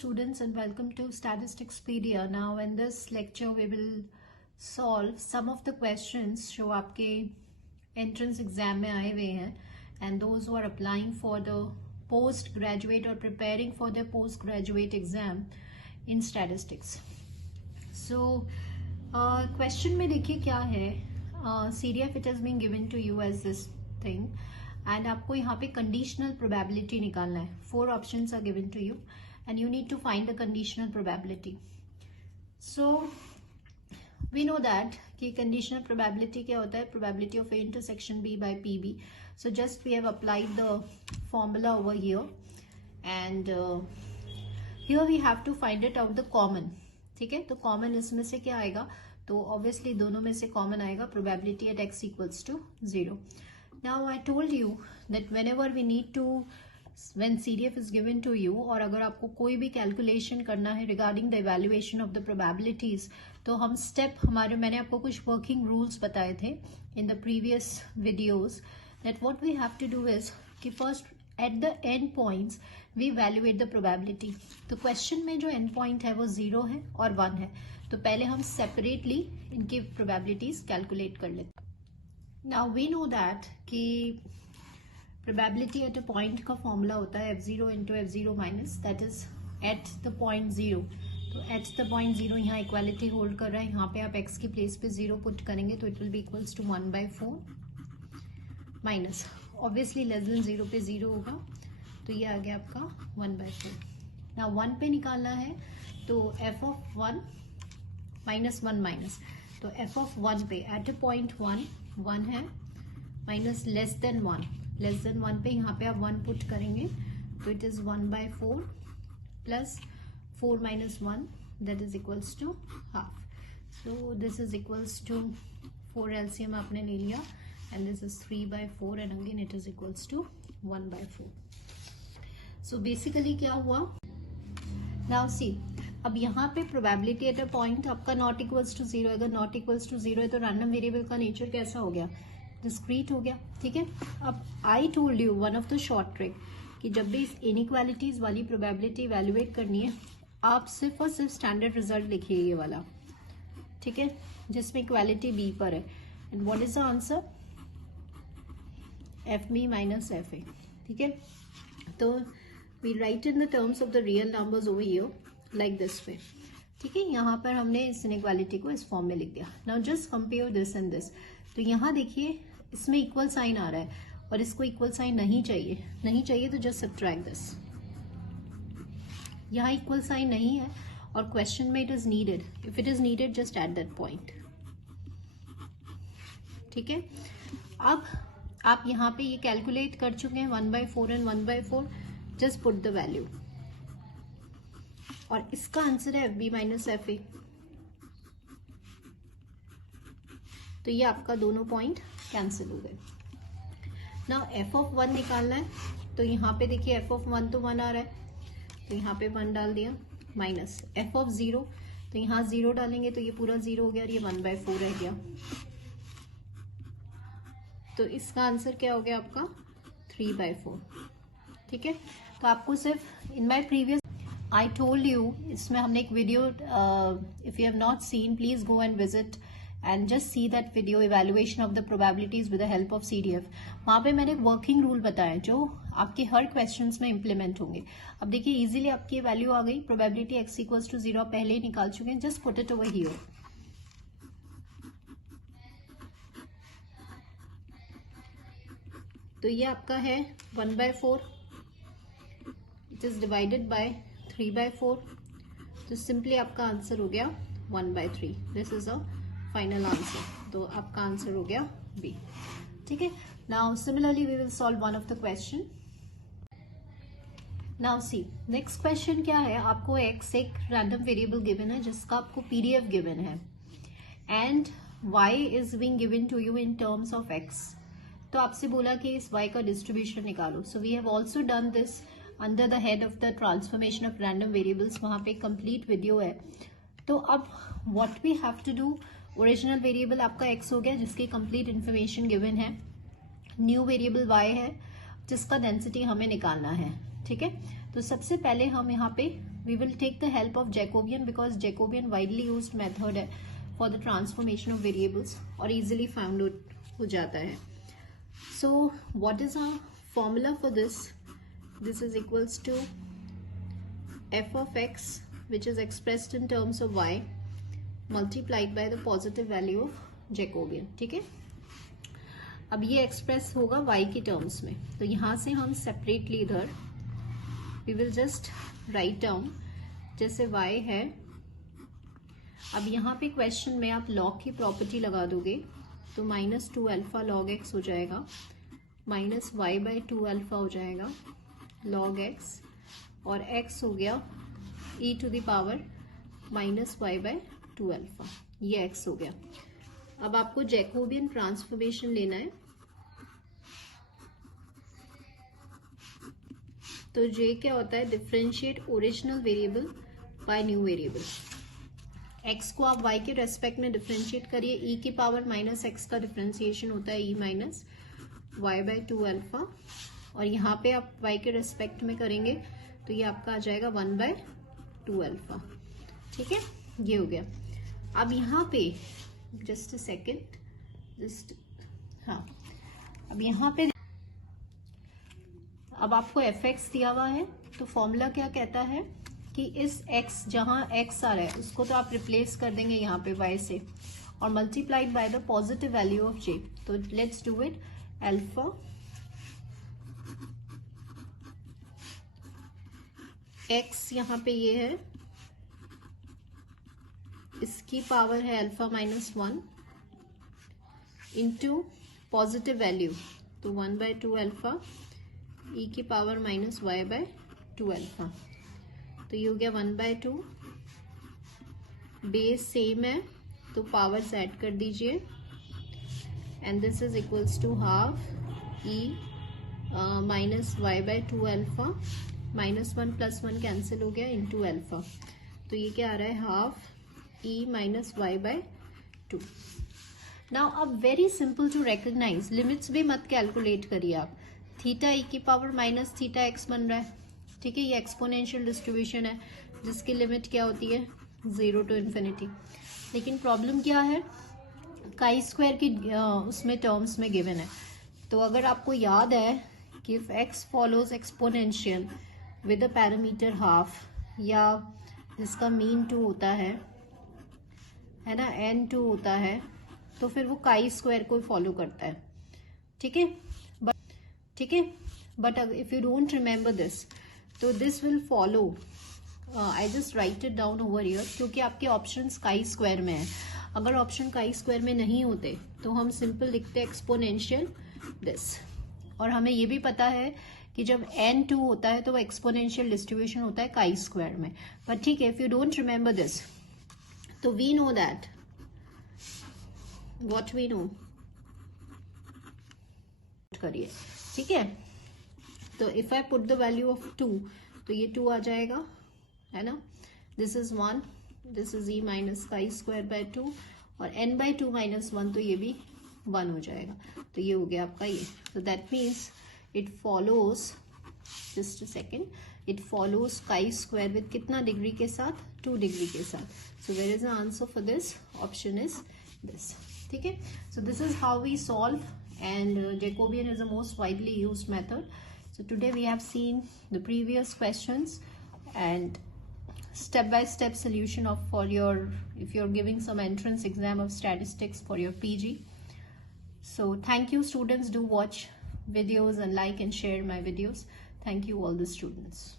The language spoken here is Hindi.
students and welcome to Statisticspedia. Now in this lecture we will solve some of the questions जो आपके entrance exam में आए हुए हैं and those who are applying for the postgraduate or preparing for their postgraduate exam in statistics. So question में देखिए क्या है, CDF it has been given to you as this thing and आपको यहाँ पे conditional probability निकालना है. 4 options are given to you and you need to find the conditional probability. So we know that कि conditional probability क्या होता है, probability of A intersection B by PB. So just we have applied the formula over here and here we have to find it out the common. ठीक है, तो common इसमें से क्या आएगा, तो obviously दोनों में से common आएगा probability at x equals to 0. Now I told you that whenever we need to, when CDF is given to you और अगर आपको कोई भी calculation करना है regarding the evaluation of the probabilities, तो हम step हमारे, मैंने आपको कुछ working rules बताए थे in the previous videos, that what we have to do is कि first at the end points we evaluate the probability. तो question में जो end point है वो 0 है और 1 है, तो पहले हम separately इनकी probabilities calculate कर लेते हैं. Now we know that कि probability at a point का formula होता है f0 into f0 minus, that is at the point 0. तो at the point 0 यहाँ equality hold कर रहा है, यहाँ पे आप x की place पे 0 put करेंगे तो it will be equals to 1/4 minus obviously less than 0 पे 0 होगा, तो ये आ गया आपका 1/4. Now 1 पे निकालना है तो f of 1 minus 1 minus, तो f of 1 पे at a point 1 है minus less than 1 पे यहाँ पे आप 1 पुट करेंगे तो it is 1/4 plus 4 minus 1 that is equals to half. So this is equals to 4 LCM आपने ले लिया and this is 3/4 and again it is equals to 1/4. So basically क्या हुआ, now see अब यहाँ पे probability at a point आपका not equals to 0, अगर not equals to 0 है तो random variable का nature कैसा हो गया, discrete हो गया. ठीक है, अब I told you one of the short trick कि जब भी इस inequalities वाली probability evaluate करनी है आप सिर्फ और सिर्फ standard result लिखिए ये वाला, ठीक है, जिसमें equality B पर है. And what is the answer? FB minus FA. ठीक है, तो we write in the terms of the real numbers over here like this way. ठीक है, यहाँ पर हमने इस inequality को इस फॉर्म में लिख दिया. Now just compare this and this. तो यहाँ देखिए इसमें इक्वल साइन आ रहा है और इसको इक्वल साइन नहीं चाहिए तो जस्ट सब्ट्रैक्ट दिस. यहाँ इक्वल साइन नहीं है और क्वेश्चन में it is needed, if it is needed just at that point. ठीक है, अब आप यहाँ पे ये कैलकुलेट कर चुके हैं 1/4 and 1/4, just put the value और इसका आंसर है FB माइनस FA. तो ये आपका दोनों पॉइंट कैंसिल हो गए. नाउ f of 1 निकालना है, तो यहाँ पे देखिए f of 1 तो 1 आ रहा है, तो यहाँ पे 1 डाल दिया, माइनस f of 0, तो यहाँ 0 डालेंगे तो ये पूरा 0 हो गया और ये 1/4 रह गया. तो इसका आंसर क्या हो गया आपका 3/4. ठीक है, तो आपको सिर्फ in my previous I told you, इसमें हमने एक video, if you have not seen please go and visit and just see that video, evaluation of the probabilities with the help of CDF. वहाँ पे मैंने एक वर्किंग रूल बताया जो आपके हर क्वेश्चंस में इम्प्लीमेंट होंगे. अब देखिए इजीली आपकी वैल्यू आ गई, प्रोबेबिलिटी x इक्वल्स टू 0 पहले ही निकाल चुके हैं, just put it over here. तो ये आपका है 1/4, इट इज डिवाइडेड बाय 3/4, तो सिंपली आपका आंसर हो गया 1/3. This is a final answer, तो आपका आंसर हो गया B. ठीक है, now similarly we will solve one of the question. Now see next question क्या है, आपको x एक रैंडम वेरिएबल गिवन है जिसका आपको PDF गिवन है and y is being given to you in terms of x. तो आपसे बोला कि इस y का डिस्ट्रीब्यूशन निकालो. So we have also done this under the head of the transformation of random variables, वहां पे कंप्लीट वीडियो है. तो अब what we have to do, original variable आपका x हो गया जिसकी कंप्लीट इन्फॉर्मेशन गिवन है, न्यू वेरिएबल y है जिसका डेंसिटी हमें निकालना है. ठीक है, तो सबसे पहले हम यहाँ पे we will take the help of Jacobian because Jacobian widely used method है for the transformation of variables और easily found out हो जाता है. So what is our formula for this? This is equals to f of x which is expressed in terms of y multiplied by the positive value of Jacobian. ठीक है, अब ये एक्सप्रेस होगा y की टर्म्स में, तो यहाँ से हम सेपरेटली इधर we will just write down जैसे y है. अब यहाँ पे क्वेश्चन में आप log की प्रॉपर्टी लगा दोगे तो -2 अल्फा log x हो जाएगा, -y/2 अल्फा हो जाएगा log x, और x हो गया e⁻⁻² अल्फा, ये x हो गया. अब आपको जैकोबियन ट्रांसफॉर्मेशन लेना है, तो J क्या होता है? Differentiate original variable bye new variable. x को आप y के रेस्पेक्ट में डिफरेंशिएट करिए, e⁻ -x का डिफरेंशिएशन होता है e−y/2 अल्फा, और यहाँ पे आप y के रेस्पेक्ट में करेंगे तो ये आपका आ जाएगा 1/2 अल्फा. ठीक है, ये हो गया. अब यहाँ पे जस्ट अ सेकेंड, हाँ, अब यहाँ पे अब आपको fx दिया हुआ है, तो फॉर्मूला क्या कहता है कि इस x जहाँ x आ रहा है उसको तो आप रिप्लेस कर देंगे यहाँ पे y से और multiplied by the positive value of j. तो let's do it. Alpha x यहाँ पे ये है, इसकी पावर है α-1 इंटू पॉजिटिव वैल्यू, तो 1/2 अल्फा e⁻−y/2 अल्फा, तो ये हो गया 1/2. बेस सेम है तो पावर्स ऐड कर दीजिए, and this is equals to half e−y/2 alpha, -1 + 1 cancel हो गया इंटू अल्फा, तो ये क्या आ रहा है? Half e−y/2. नाउ अब very simple to recognise, limits भी मत कैलकुलेट करिए आप. थीटा e⁻−θx बन रहा है. ठीक है, ये एक्सपोनेंशियल डिस्ट्रीब्यूशन है जिसकी लिमिट क्या होती है? 0 to ∞. लेकिन प्रॉब्लम क्या है? काई स्क्वायर की उसमें टर्म्स में गिवन है. तो अगर आपको याद है कि if x follows exponential with a parameter half, या जिसका मीन 2 होता है ना, n2 होता है, तो फिर वो काई स्क्वायर को फॉलो करता है. ठीक है, but if you don't remember this, तो this will follow. I just write it down over here, क्योंकि आपके ऑप्शंस काई स्क्वायर में है. अगर ऑप्शन काई स्क्वायर में नहीं होते तो हम सिंपल लिखते एक्सपोनेंशियल दिस. और हमें ये भी पता है कि जब n2 होता है तो वो एक्सपोनेंशियल डिस्ट्रीब्यूशन होता है काई स्क्वायर में. बट ठीक है, if you don't remember this, तो we know that what we know करिए. ठीक है, तो if I put the value of 2, तो ये 2 आ जाएगा, है ना. This is 1, this is e−chi²/2, और n/2 - 1, तो ये भी 1 हो जाएगा. तो ये हो गया आपका ये. तो that means it follows, just a second, it follows chi square with कितना डिग्री के साथ? 2 डिग्री के साथ. So where is the answer for this? Option is this. ठीक है, so this is how we solve, and Jacobian is the most widely used method. So today we have seen the previous questions and step-by-step solution of for your, if you're giving some entrance exam of statistics for your PG. So thank you students, do watch videos and like and share my videos. Thank you all the students.